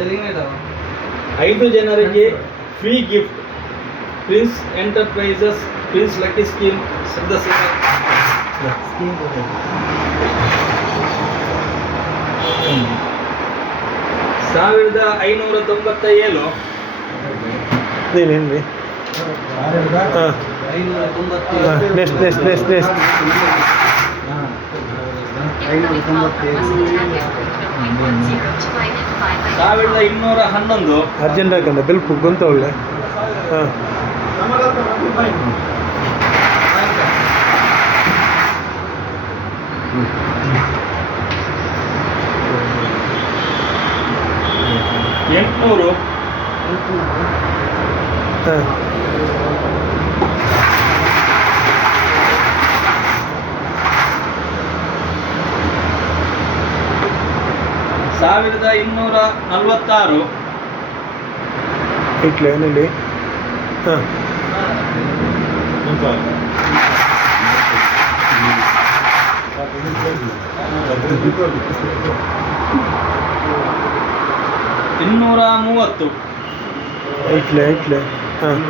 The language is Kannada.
5 ಜನರಿಗೆ free gift prince enterprises prince lucky scheme ಸದಸ್ಯರ ಸಾವಿರದ 597 ನೀನೇನು ನೆಕ್ಸ್ಟ್ ಸಾವಿರದ 211 ಅರ್ಜೆಂಟ್ ಹಾಕಂದ ಬೆಲ್ಪು ಗೊಂತ ಒಳ್ಳೆ ಹಾಂ ಎಂಟುನೂರು ಹಾಂ ಸಾವಿರದ 246 ಇಟ್ಲೆ ಏನಲ್ಲಿ ಹಾಂ ಇನ್ನೂರ 30 ಇಟ್ಲೆ ಹಾಂ